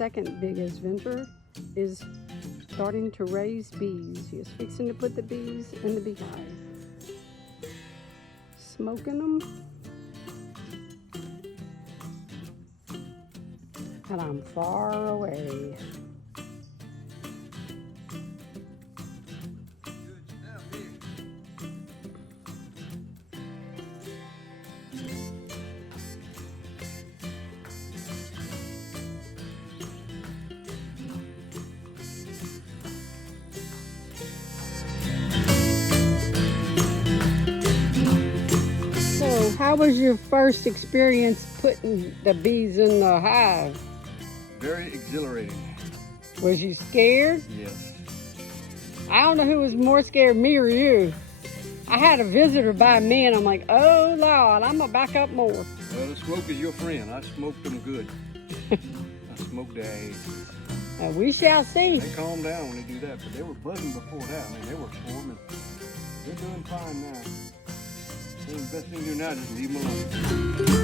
second big adventure is starting to raise bees. He is fixing to put the bees in the beehive. Smoking them. And I'm far away. So, how was your first experience putting the bees in the hive? Very exhilarating. Was you scared? Yes. I don't know who was more scared, me or you. I had a visitor by me and I'm like, oh Lord, I'm gonna back up more. Well, the smoke is your friend. I smoked them good. I smoked the eggs. We shall see. They calm down when they do that, but they were buzzing before that. I mean, they were swarming. They're doing fine now. The best thing to do now is just leave them alone.